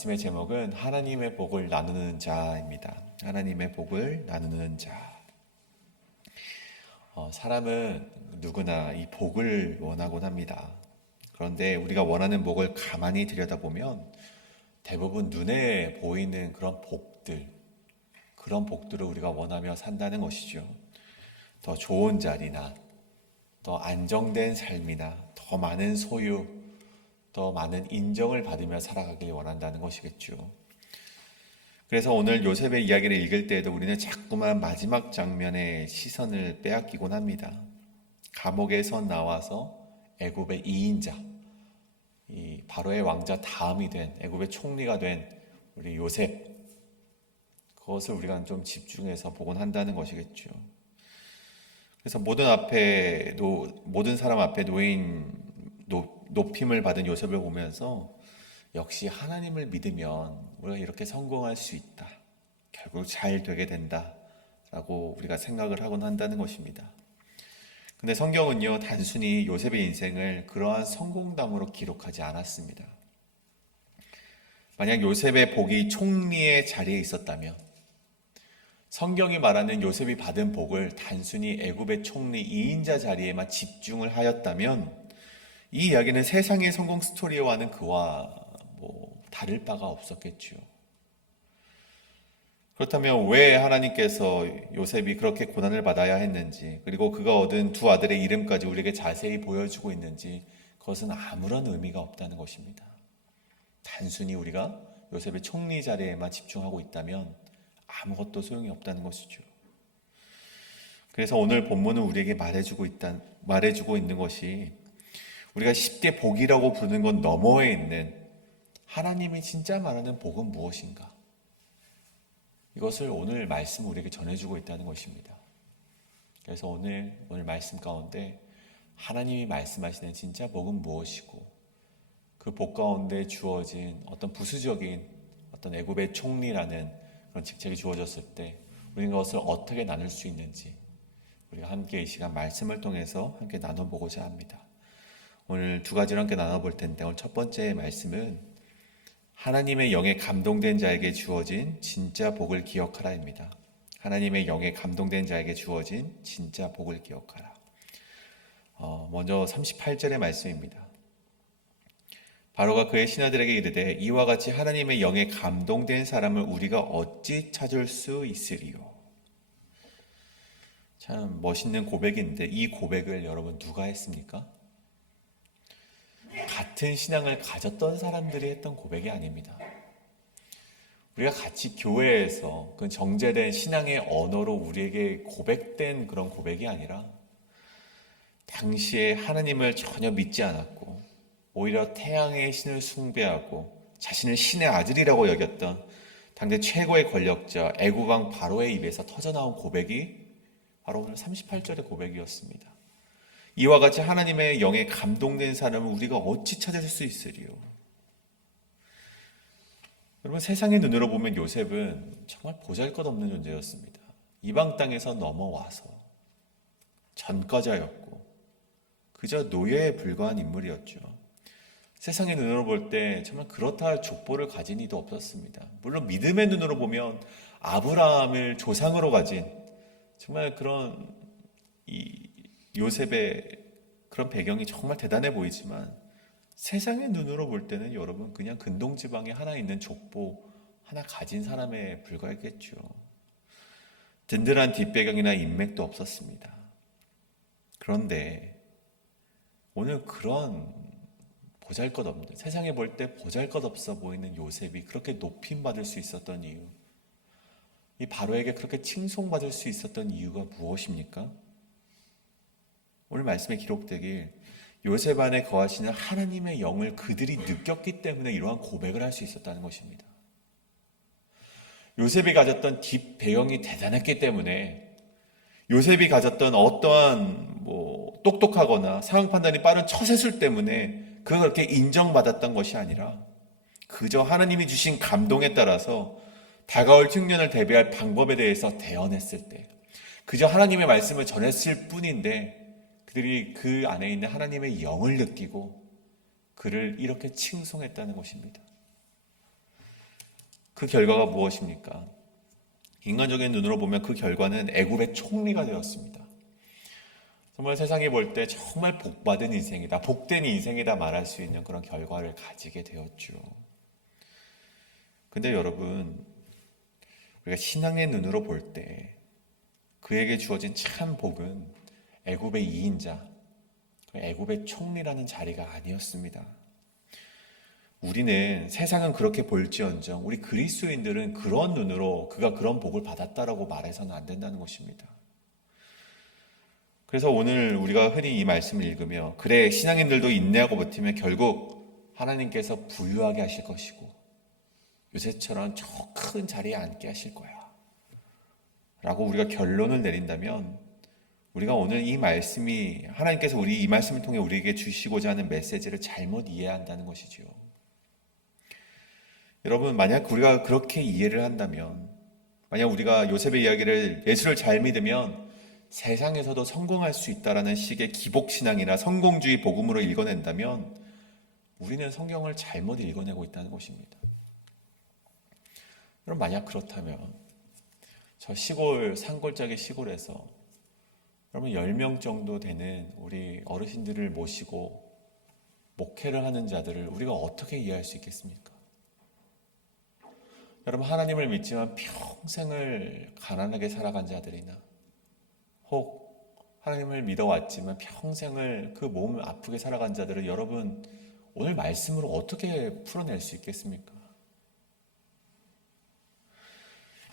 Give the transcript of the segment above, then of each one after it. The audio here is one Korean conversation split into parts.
말씀의 제목은 하나님의 복을 나누는 자입니다. 하나님의 복을 나누는 자. 사람은 누구나 이 복을 원하곤 합니다. 그런데 우리가 원하는 복을 가만히 들여다보면 대부분 눈에 보이는 그런 복들을 우리가 원하며 산다는 것이죠. 더 좋은 자리나, 더 안정된 삶이나, 더 많은 소유, 더 많은 인정을 받으며 살아가길 원한다는 것이겠죠. 그래서 오늘 요셉의 이야기를 읽을 때에도 우리는 자꾸만 마지막 장면에 시선을 빼앗기곤 합니다. 감옥에서 나와서 애굽의 2인자, 이 바로의 왕자 다음이 된 애굽의 총리가 된 우리 요셉, 그것을 우리가 좀 집중해서 보곤 한다는 것이겠죠. 그래서 모든 사람 앞에 높임을 받은 요셉을 보면서 역시 하나님을 믿으면 우리가 이렇게 성공할 수 있다, 결국 잘 되게 된다 라고 우리가 생각을 하곤 한다는 것입니다. 근데 성경은요, 단순히 요셉의 인생을 그러한 성공담으로 기록하지 않았습니다. 만약 요셉의 복이 총리의 자리에 있었다면, 성경이 말하는 요셉이 받은 복을 단순히 애굽의 총리 2인자 자리에만 집중을 하였다면 이 이야기는 세상의 성공 스토리와는 그와 다를 바가 없었겠죠. 그렇다면 왜 하나님께서 요셉이 그렇게 고난을 받아야 했는지, 그리고 그가 얻은 두 아들의 이름까지 우리에게 자세히 보여주고 있는지, 그것은 아무런 의미가 없다는 것입니다. 단순히 우리가 요셉의 총리 자리에만 집중하고 있다면 아무것도 소용이 없다는 것이죠. 그래서 오늘 본문은 우리에게 말해주고 있는 것이, 우리가 쉽게 복이라고 부르는 것 너머에 있는 하나님이 진짜 말하는 복은 무엇인가? 이것을 오늘 말씀 우리에게 전해주고 있다는 것입니다. 그래서 오늘 말씀 가운데 하나님이 말씀하시는 진짜 복은 무엇이고, 그 복 가운데 주어진 어떤 부수적인 어떤 애굽의 총리라는 그런 직책이 주어졌을 때 우리는 그것을 어떻게 나눌 수 있는지 우리가 함께 이 시간 말씀을 통해서 함께 나눠보고자 합니다. 오늘 두 가지를 함께 나눠볼 텐데, 오늘 첫 번째 말씀은 하나님의 영에 감동된 자에게 주어진 진짜 복을 기억하라입니다. 하나님의 영에 감동된 자에게 주어진 진짜 복을 기억하라. 먼저 38절의 말씀입니다. 바로가 그의 신하들에게 이르되 이와 같이 하나님의 영에 감동된 사람을 우리가 어찌 찾을 수 있으리요. 참 멋있는 고백인데, 이 고백을 여러분 누가 했습니까? 같은 신앙을 가졌던 사람들이 했던 고백이 아닙니다. 우리가 같이 교회에서 그 정제된 신앙의 언어로 우리에게 고백된 그런 고백이 아니라, 당시에 하나님을 전혀 믿지 않았고 오히려 태양의 신을 숭배하고 자신을 신의 아들이라고 여겼던 당대 최고의 권력자 애굽왕 바로의 입에서 터져나온 고백이 바로 오늘 38절의 고백이었습니다. 이와 같이 하나님의 영에 감동된 사람을 우리가 어찌 찾을 수 있으리요. 여러분, 세상의 눈으로 보면 요셉은 정말 보잘것없는 존재였습니다. 이방 땅에서 넘어와서 전과자였고 그저 노예에 불과한 인물이었죠. 세상의 눈으로 볼 때 정말 그렇다 할 족보를 가진 이도 없었습니다. 물론 믿음의 눈으로 보면 아브라함을 조상으로 가진 정말 그런 요셉의 그런 배경이 정말 대단해 보이지만, 세상의 눈으로 볼 때는 여러분 그냥 근동지방에 하나 있는 족보 하나 가진 사람에 불과했겠죠. 든든한 뒷배경이나 인맥도 없었습니다. 그런데 오늘 그런 보잘것없는, 세상에 볼 때 보잘것없어 보이는 요셉이 그렇게 높임받을 수 있었던 이유, 이 바로에게 그렇게 칭송받을 수 있었던 이유가 무엇입니까? 오늘 말씀에 기록되길 요셉 안에 거하시는 하나님의 영을 그들이 느꼈기 때문에 이러한 고백을 할 수 있었다는 것입니다. 요셉이 가졌던 뒷 배경이 대단했기 때문에, 요셉이 가졌던 어떠한 똑똑하거나 상황 판단이 빠른 처세술 때문에 그가 그렇게 인정받았던 것이 아니라, 그저 하나님이 주신 감동에 따라서 다가올 흉년을 대비할 방법에 대해서 대언했을 때, 그저 하나님의 말씀을 전했을 뿐인데 그들이 그 안에 있는 하나님의 영을 느끼고 그를 이렇게 칭송했다는 것입니다. 그 결과가 무엇입니까? 인간적인 눈으로 보면 그 결과는 애굽의 총리가 되었습니다. 정말 세상이 볼 때 정말 복받은 인생이다, 복된 인생이다 말할 수 있는 그런 결과를 가지게 되었죠. 근데 여러분, 우리가 신앙의 눈으로 볼 때 그에게 주어진 참 복은 애굽의 2인자, 애굽의 총리라는 자리가 아니었습니다. 우리는 세상은 그렇게 볼지언정 우리 그리스도인들은 그런 눈으로 그가 그런 복을 받았다라고 말해서는 안 된다는 것입니다. 그래서 오늘 우리가 흔히 이 말씀을 읽으며 그래 신앙인들도 인내하고 버티면 결국 하나님께서 부유하게 하실 것이고 요새처럼 저 큰 자리에 앉게 하실 거야 라고 우리가 결론을 내린다면 우리가 오늘 이 말씀이 하나님께서 우리 이 말씀을 통해 우리에게 주시고자 하는 메시지를 잘못 이해한다는 것이죠. 여러분, 만약 우리가 그렇게 이해를 한다면, 만약 우리가 요셉의 이야기를, 예수를 잘 믿으면 세상에서도 성공할 수 있다라는 식의 기복신앙이나 성공주의 복음으로 읽어낸다면 우리는 성경을 잘못 읽어내고 있다는 것입니다. 여러분, 만약 그렇다면 저 시골, 산골짜기 시골에서 여러분 10명 정도 되는 우리 어르신들을 모시고 목회를 하는 자들을 우리가 어떻게 이해할 수 있겠습니까? 여러분, 하나님을 믿지만 평생을 가난하게 살아간 자들이나 혹 하나님을 믿어왔지만 평생을 그 몸을 아프게 살아간 자들을 여러분 오늘 말씀으로 어떻게 풀어낼 수 있겠습니까?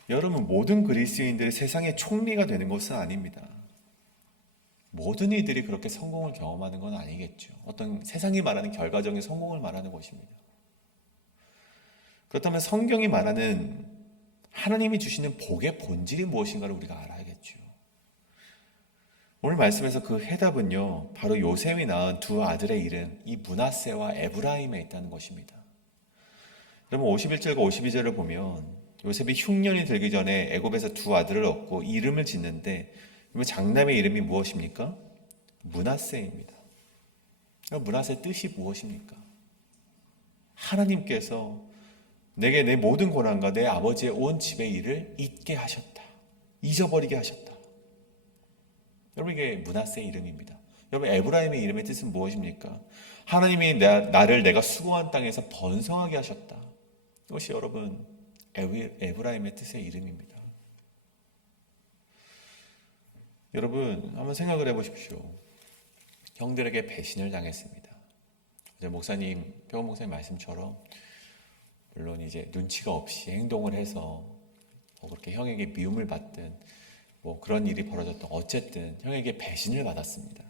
여러분, 모든 그리스도인들이 세상의 총리가 되는 것은 아닙니다. 모든 이들이 그렇게 성공을 경험하는 건 아니겠죠. 어떤 세상이 말하는 결과적인 성공을 말하는 것입니다. 그렇다면 성경이 말하는 하나님이 주시는 복의 본질이 무엇인가를 우리가 알아야겠죠. 오늘 말씀에서 그 해답은요, 바로 요셉이 낳은 두 아들의 이름, 이 므낫세와 에브라임에 있다는 것입니다. 여러분 51절과 52절을 보면 요셉이 흉년이 들기 전에 애굽에서 두 아들을 얻고 이름을 짓는데 장남의 이름이 무엇입니까? 므낫세입니다. 므낫세의 뜻이 무엇입니까? 하나님께서 내게 내 모든 고난과 내 아버지의 온 집의 일을 잊게 하셨다. 잊어버리게 하셨다. 여러분, 이게 므낫세의 이름입니다. 여러분, 에브라임의 이름의 뜻은 무엇입니까? 하나님이 나를 내가 수고한 땅에서 번성하게 하셨다. 이것이 여러분 에브라임의 뜻의 이름입니다. 여러분, 한번 생각을 해보십시오. 형들에게 배신을 당했습니다. 이제 표건 목사님 말씀처럼 물론 이제 눈치가 없이 행동을 해서 그렇게 형에게 미움을 받든 그런 일이 벌어졌던 어쨌든 형에게 배신을 받았습니다.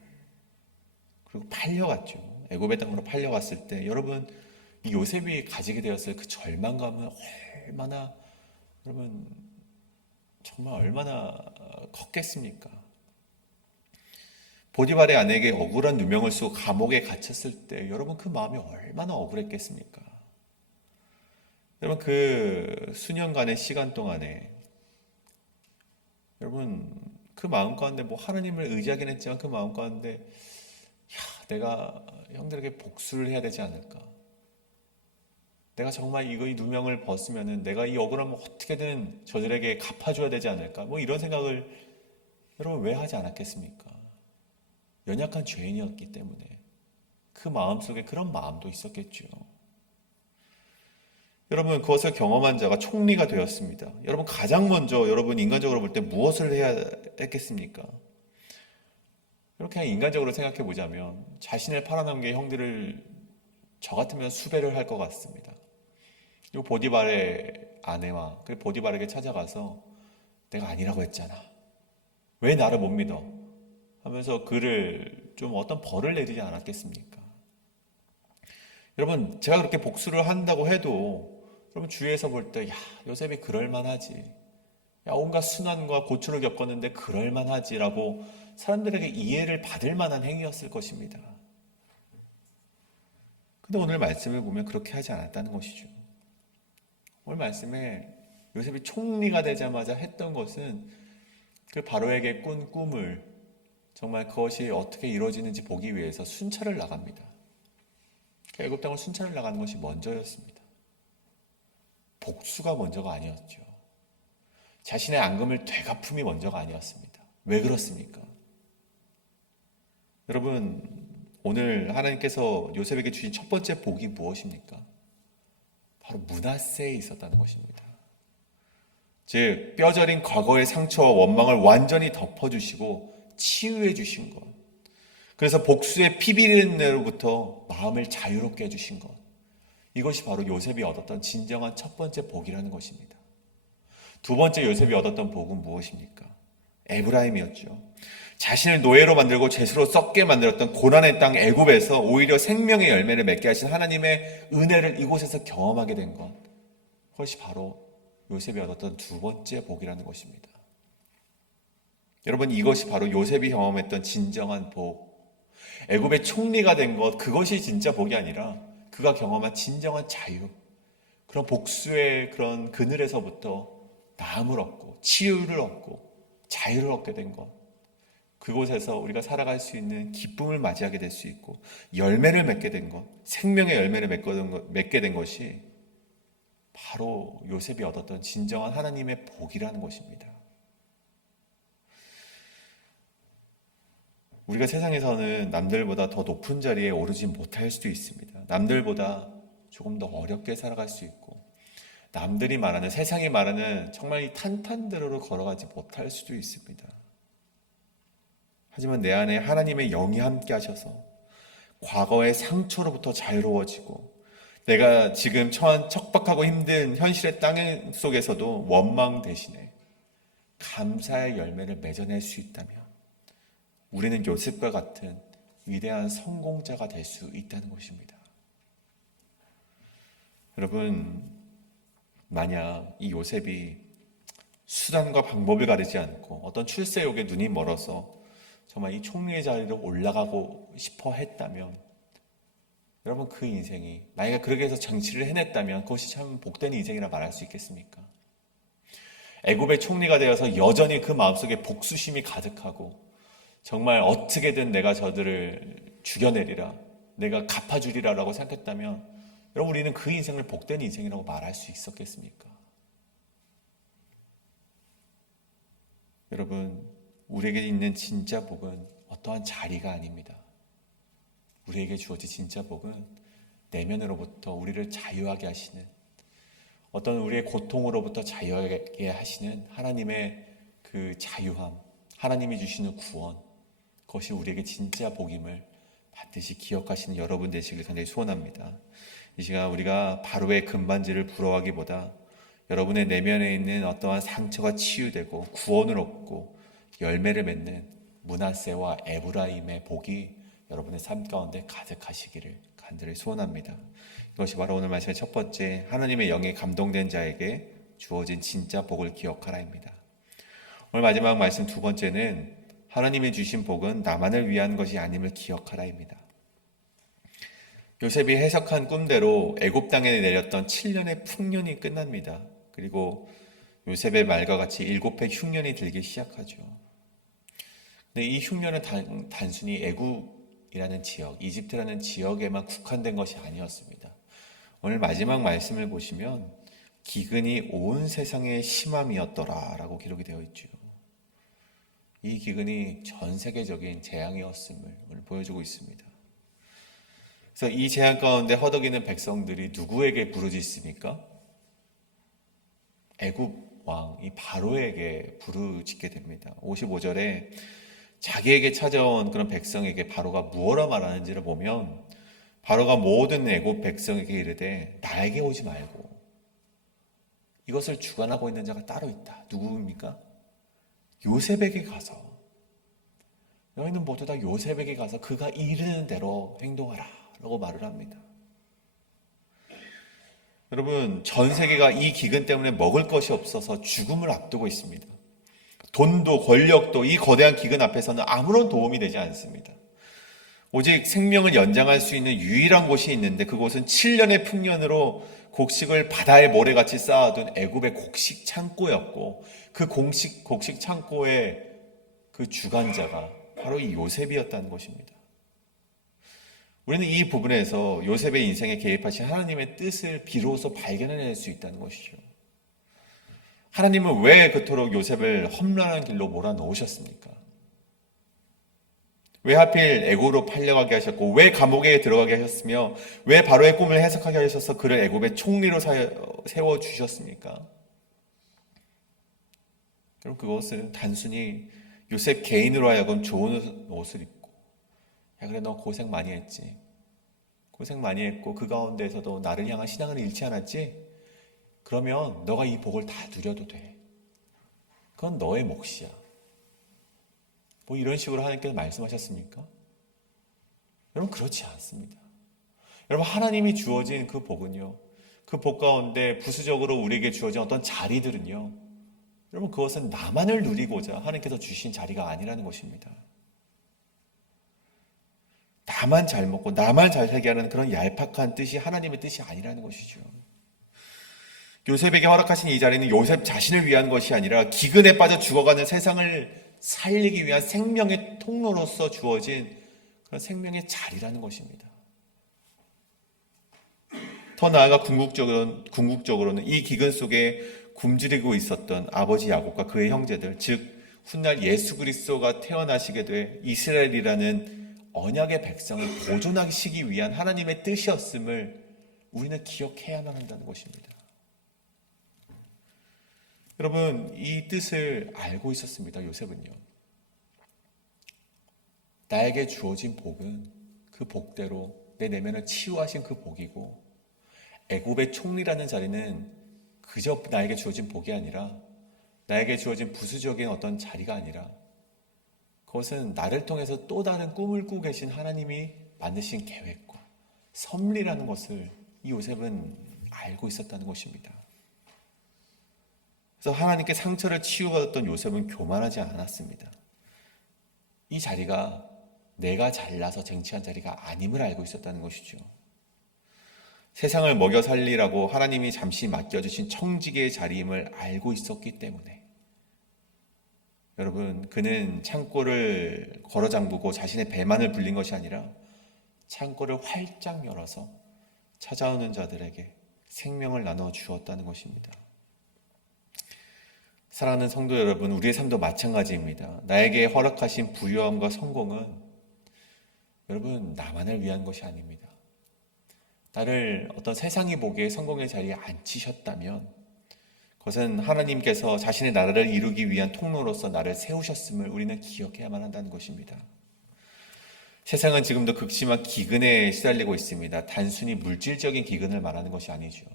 그리고 팔려갔죠. 애굽의 땅으로 팔려갔을 때 여러분 이 요셉이 가지게 되었을 그 절망감은 얼마나 여러분 정말 얼마나 컸겠습니까? 보디발의 아내에게 억울한 누명을 쓰고 감옥에 갇혔을 때 여러분 그 마음이 얼마나 억울했겠습니까? 여러분 그 수년간의 시간 동안에 여러분 그 마음 가운데 하나님을 의지하긴 했지만 그 마음 가운데 내가 형들에게 복수를 해야 되지 않을까? 내가 정말 이 누명을 벗으면은 내가 이 억울함을 어떻게든 저들에게 갚아줘야 되지 않을까? 이런 생각을 여러분 왜 하지 않았겠습니까? 연약한 죄인이었기 때문에 그 마음속에 그런 마음도 있었겠죠. 여러분 그것을 경험한 자가 총리가 되었습니다. 여러분 가장 먼저 여러분 인간적으로 볼 때 무엇을 해야 했겠습니까? 이렇게 인간적으로 생각해 보자면 자신을 팔아넘긴 형들을 저 같으면 수배를 할 것 같습니다. 그리고 보디발의 아내와 그리고 보디발에게 찾아가서 내가 아니라고 했잖아. 왜 나를 못 믿어? 하면서 그를 좀 어떤 벌을 내리지 않았겠습니까? 여러분 제가 그렇게 복수를 한다고 해도 여러분 주위에서 볼 때 요셉이 그럴만하지. 온갖 순환과 고초를 겪었는데 그럴만하지라고 사람들에게 이해를 받을 만한 행위였을 것입니다. 근데 오늘 말씀을 보면 그렇게 하지 않았다는 것이죠. 오늘 말씀에 요셉이 총리가 되자마자 했던 것은 그 바로에게 꾼 꿈을 정말 그것이 어떻게 이루어지는지 보기 위해서 순찰을 나갑니다. 애굽 땅을 순찰을 나가는 것이 먼저였습니다. 복수가 먼저가 아니었죠. 자신의 앙금을 되갚음이 먼저가 아니었습니다. 왜 그렇습니까? 여러분, 오늘 하나님께서 요셉에게 주신 첫 번째 복이 무엇입니까? 바로 므낫세에 있었다는 것입니다. 즉 뼈저린 과거의 상처와 원망을 완전히 덮어주시고 치유해 주신 것, 그래서 복수의 피비린내로부터 마음을 자유롭게 해주신 것, 이것이 바로 요셉이 얻었던 진정한 첫 번째 복이라는 것입니다. 두 번째 요셉이 얻었던 복은 무엇입니까? 에브라임이었죠. 자신을 노예로 만들고 죄수로 썩게 만들었던 고난의 땅 애굽에서 오히려 생명의 열매를 맺게 하신 하나님의 은혜를 이곳에서 경험하게 된 것, 그것이 바로 요셉이 얻었던 두 번째 복이라는 것입니다. 여러분, 이것이 바로 요셉이 경험했던 진정한 복, 애굽의 총리가 된 것, 그것이 진짜 복이 아니라 그가 경험한 진정한 자유, 그런 복수의 그런 그늘에서부터 나음을 얻고 치유를 얻고 자유를 얻게 된 것, 그곳에서 우리가 살아갈 수 있는 기쁨을 맞이하게 될 수 있고 열매를 맺게 된 것, 생명의 열매를 맺게 된 것이 바로 요셉이 얻었던 진정한 하나님의 복이라는 것입니다. 우리가 세상에서는 남들보다 더 높은 자리에 오르지 못할 수도 있습니다. 남들보다 조금 더 어렵게 살아갈 수 있고, 남들이 말하는, 세상이 말하는 정말 이 탄탄대로로 걸어가지 못할 수도 있습니다. 하지만 내 안에 하나님의 영이 함께 하셔서 과거의 상처로부터 자유로워지고, 내가 지금 처한 척박하고 힘든 현실의 땅 속에서도 원망 대신에 감사의 열매를 맺어낼 수 있다면 우리는 요셉과 같은 위대한 성공자가 될 수 있다는 것입니다. 여러분, 만약 이 요셉이 수단과 방법을 가리지 않고 어떤 출세욕에 눈이 멀어서 정말 이 총리의 자리로 올라가고 싶어 했다면, 여러분, 그 인생이, 만약에 그렇게 해서 정치를 해냈다면 그것이 참 복된 인생이라 말할 수 있겠습니까? 애굽의 총리가 되어서 여전히 그 마음속에 복수심이 가득하고 정말 어떻게든 내가 저들을 죽여내리라, 내가 갚아주리라 라고 생각했다면, 여러분, 우리는 그 인생을 복된 인생이라고 말할 수 있었겠습니까? 여러분, 우리에게 있는 진짜 복은 어떠한 자리가 아닙니다. 우리에게 주어진 진짜 복은 내면으로부터 우리를 자유하게 하시는, 어떤 우리의 고통으로부터 자유하게 하시는 하나님의 그 자유함, 하나님이 주시는 구원, 그것이 우리에게 진짜 복임을 반드시 기억하시는 여러분 되시길 간절히 소원합니다. 이 시간 우리가 바로의 금반지를 부러워하기보다 여러분의 내면에 있는 어떠한 상처가 치유되고 구원을 얻고 열매를 맺는 므낫세와 에브라임의 복이 여러분의 삶 가운데 가득하시기를 간절히 소원합니다. 이것이 바로 오늘 말씀의 첫 번째, 하나님의 영에 감동된 자에게 주어진 진짜 복을 기억하라입니다. 오늘 마지막 말씀 두 번째는 하나님이 주신 복은 나만을 위한 것이 아님을 기억하라입니다. 요셉이 해석한 꿈대로 애굽 땅에 내렸던 7년의 풍년이 끝납니다. 그리고 요셉의 말과 같이 7해 흉년이 들기 시작하죠. 근데 이 흉년은 단순히 애굽이라는 지역, 이집트라는 지역에만 국한된 것이 아니었습니다. 오늘 마지막 말씀을 보시면 기근이 온 세상의 심함이었더라라고 기록이 되어 있죠. 이 기근이 전 세계적인 재앙이었음을 오늘 보여주고 있습니다. 그래서 이 재앙 가운데 허덕이는 백성들이 누구에게 부르짖습니까? 애굽 왕, 이 바로에게 부르짖게 됩니다. 55절에 자기에게 찾아온 그런 백성에게 바로가 무엇라 말하는지를 보면, 바로가 모든 애굽 백성에게 이르되 나에게 오지 말고 이것을 주관하고 있는 자가 따로 있다. 누구입니까? 요셉에게 가서, 너희는 모두 다 요셉에게 가서 그가 이르는 대로 행동하라 라고 말을 합니다. 여러분, 전 세계가 이 기근 때문에 먹을 것이 없어서 죽음을 앞두고 있습니다. 돈도 권력도 이 거대한 기근 앞에서는 아무런 도움이 되지 않습니다. 오직 생명을 연장할 수 있는 유일한 곳이 있는데, 그곳은 7년의 풍년으로 곡식을 바다의 모래같이 쌓아둔 애굽의 곡식 창고였고, 그 곡식 창고의 그 주관자가 바로 이 요셉이었다는 것입니다. 우리는 이 부분에서 요셉의 인생에 개입하신 하나님의 뜻을 비로소 발견해낼 수 있다는 것이죠. 하나님은 왜 그토록 요셉을 험난한 길로 몰아넣으셨습니까? 왜 하필 애굽으로 팔려가게 하셨고, 왜 감옥에 들어가게 하셨으며, 왜 바로의 꿈을 해석하게 하셔서 그를 애굽의 총리로 세워주셨습니까? 그럼 그것은 단순히 요셉 개인으로 하여금 좋은 옷을 입고, 야 그래 너 고생 많이 했지, 고생 많이 했고 그 가운데에서도 나를 향한 신앙을 잃지 않았지? 그러면 너가 이 복을 다 누려도 돼. 그건 너의 몫이야. 뭐 이런 식으로 하나님께서 말씀하셨습니까? 여러분 그렇지 않습니다. 여러분 하나님이 주어진 그 복은요, 그 복 가운데 부수적으로 우리에게 주어진 어떤 자리들은요, 여러분 그것은 나만을 누리고자 하나님께서 주신 자리가 아니라는 것입니다. 나만 잘 먹고 나만 잘 살게 하는 그런 얄팍한 뜻이 하나님의 뜻이 아니라는 것이죠. 요셉에게 허락하신 이 자리는 요셉 자신을 위한 것이 아니라 기근에 빠져 죽어가는 세상을 살리기 위한 생명의 통로로서 주어진 그런 생명의 자리라는 것입니다. 더 나아가 궁극적으로는 이 기근 속에 굶주리고 있었던 아버지 야곱과 그의 형제들, 즉 훗날 예수 그리스도가 태어나시게 될 이스라엘이라는 언약의 백성을 보존하시기 위한 하나님의 뜻이었음을 우리는 기억해야만 한다는 것입니다. 여러분 이 뜻을 알고 있었습니다. 요셉은요. 나에게 주어진 복은 그 복대로 내 내면을 치유하신 그 복이고, 애굽의 총리라는 자리는 그저 나에게 주어진 복이 아니라, 나에게 주어진 부수적인 어떤 자리가 아니라, 그것은 나를 통해서 또 다른 꿈을 꾸고 계신 하나님이 만드신 계획과 섭리라는 것을 이 요셉은 알고 있었다는 것입니다. 그래서 하나님께 상처를 치유받았던 요셉은 교만하지 않았습니다. 이 자리가 내가 잘나서 쟁취한 자리가 아님을 알고 있었다는 것이죠. 세상을 먹여 살리라고 하나님이 잠시 맡겨주신 청지기의 자리임을 알고 있었기 때문에, 여러분 그는 창고를 걸어 잠그고 자신의 배만을 불린 것이 아니라 창고를 활짝 열어서 찾아오는 자들에게 생명을 나눠 주었다는 것입니다. 사랑하는 성도 여러분, 우리의 삶도 마찬가지입니다. 나에게 허락하신 부유함과 성공은 여러분 나만을 위한 것이 아닙니다. 나를 어떤 세상이 보기에 성공의 자리에 앉히셨다면 그것은 하나님께서 자신의 나라를 이루기 위한 통로로서 나를 세우셨음을 우리는 기억해야만 한다는 것입니다. 세상은 지금도 극심한 기근에 시달리고 있습니다. 단순히 물질적인 기근을 말하는 것이 아니죠.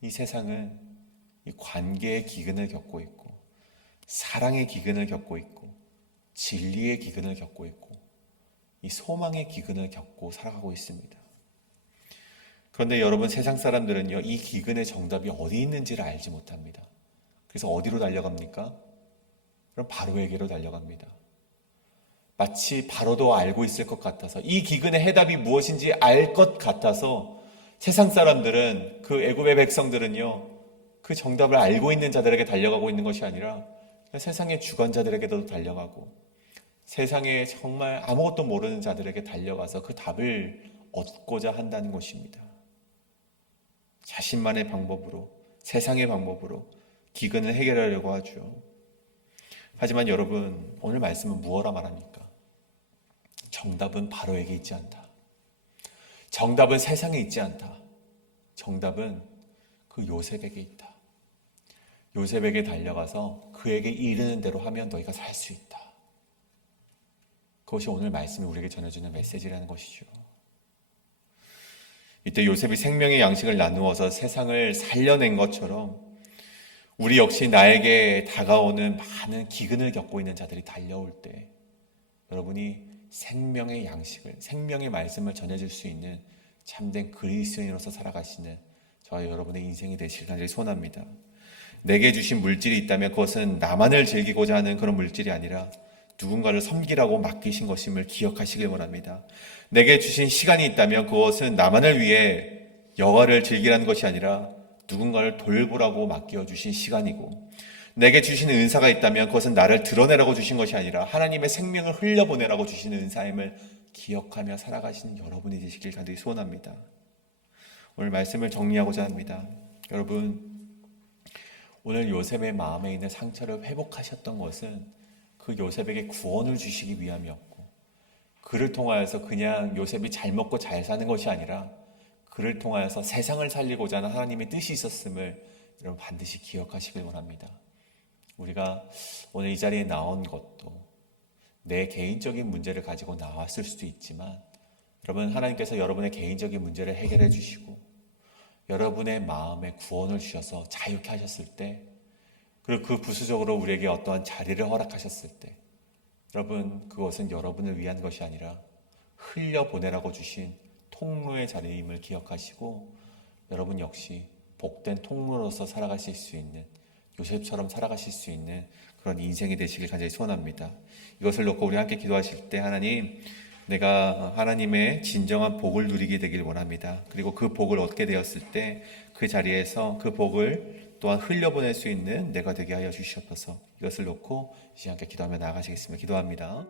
이 세상은 이 관계의 기근을 겪고 있고, 사랑의 기근을 겪고 있고, 진리의 기근을 겪고 있고, 이 소망의 기근을 겪고 살아가고 있습니다. 그런데 여러분 세상 사람들은요, 이 기근의 정답이 어디 있는지를 알지 못합니다. 그래서 어디로 달려갑니까? 그럼 바로에게로 달려갑니다. 마치 바로도 알고 있을 것 같아서, 이 기근의 해답이 무엇인지 알 것 같아서 세상 사람들은, 그 애굽의 백성들은요, 그 정답을 알고 있는 자들에게 달려가고 있는 것이 아니라 세상의 주관자들에게도 달려가고, 세상에 정말 아무것도 모르는 자들에게 달려가서 그 답을 얻고자 한다는 것입니다. 자신만의 방법으로, 세상의 방법으로 기근을 해결하려고 하죠. 하지만 여러분, 오늘 말씀은 무엇라 말합니까? 정답은 바로에게 있지 않다. 정답은 세상에 있지 않다. 정답은 그 요셉에게 있다. 요셉에게 달려가서 그에게 이르는 대로 하면 너희가 살 수 있다. 그것이 오늘 말씀이 우리에게 전해주는 메시지라는 것이죠. 이때 요셉이 생명의 양식을 나누어서 세상을 살려낸 것처럼 우리 역시 나에게 다가오는 많은 기근을 겪고 있는 자들이 달려올 때 여러분이 생명의 양식을, 생명의 말씀을 전해줄 수 있는 참된 그리스도인으로서 살아가시는 저와 여러분의 인생이 되시길 간절히 소원합니다. 내게 주신 물질이 있다면 그것은 나만을 즐기고자 하는 그런 물질이 아니라 누군가를 섬기라고 맡기신 것임을 기억하시길 원합니다. 내게 주신 시간이 있다면 그것은 나만을 위해 여가를 즐기라는 것이 아니라 누군가를 돌보라고 맡겨주신 시간이고, 내게 주신 은사가 있다면 그것은 나를 드러내라고 주신 것이 아니라 하나님의 생명을 흘려보내라고 주신 은사임을 기억하며 살아가시는 여러분이 되시길 간절히 소원합니다. 오늘 말씀을 정리하고자 합니다. 여러분, 오늘 요셉의 마음에 있는 상처를 회복하셨던 것은 그 요셉에게 구원을 주시기 위함이었고, 그를 통하여서 그냥 요셉이 잘 먹고 잘 사는 것이 아니라 그를 통하여서 세상을 살리고자 하는 하나님의 뜻이 있었음을 여러분 반드시 기억하시길 원합니다. 우리가 오늘 이 자리에 나온 것도 내 개인적인 문제를 가지고 나왔을 수도 있지만, 여러분, 하나님께서 여러분의 개인적인 문제를 해결해 주시고 여러분의 마음에 구원을 주셔서 자유케 하셨을 때, 그리고 그 부수적으로 우리에게 어떠한 자리를 허락하셨을 때, 여러분, 그것은 여러분을 위한 것이 아니라 흘려보내라고 주신 통로의 자리임을 기억하시고, 여러분 역시 복된 통로로서 살아가실 수 있는, 요셉처럼 살아가실 수 있는 그런 인생이 되시길 간절히 소원합니다. 이것을 놓고 우리 함께 기도하실 때, 하나님, 내가 하나님의 진정한 복을 누리게 되길 원합니다. 그리고 그 복을 얻게 되었을 때 그 자리에서 그 복을 또한 흘려보낼 수 있는 내가 되게 하여 주시옵소서. 이것을 놓고 이제 함께 기도하며 나아가시겠습니다. 기도합니다.